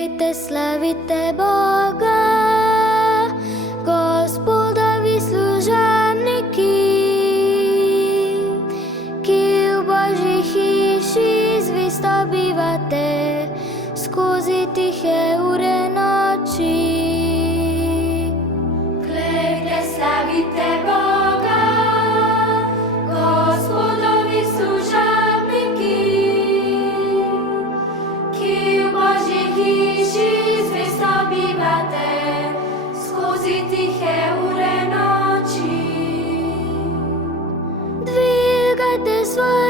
Клейте, славите Бога, Господови служебники, ки у Божій хіші звісто бівате, скози тихе уре ночі. Клейте, славите Бога, Господови служебники, ки у Божій хіші звісто бівате, скози тихе уре ночі. Двигайте своє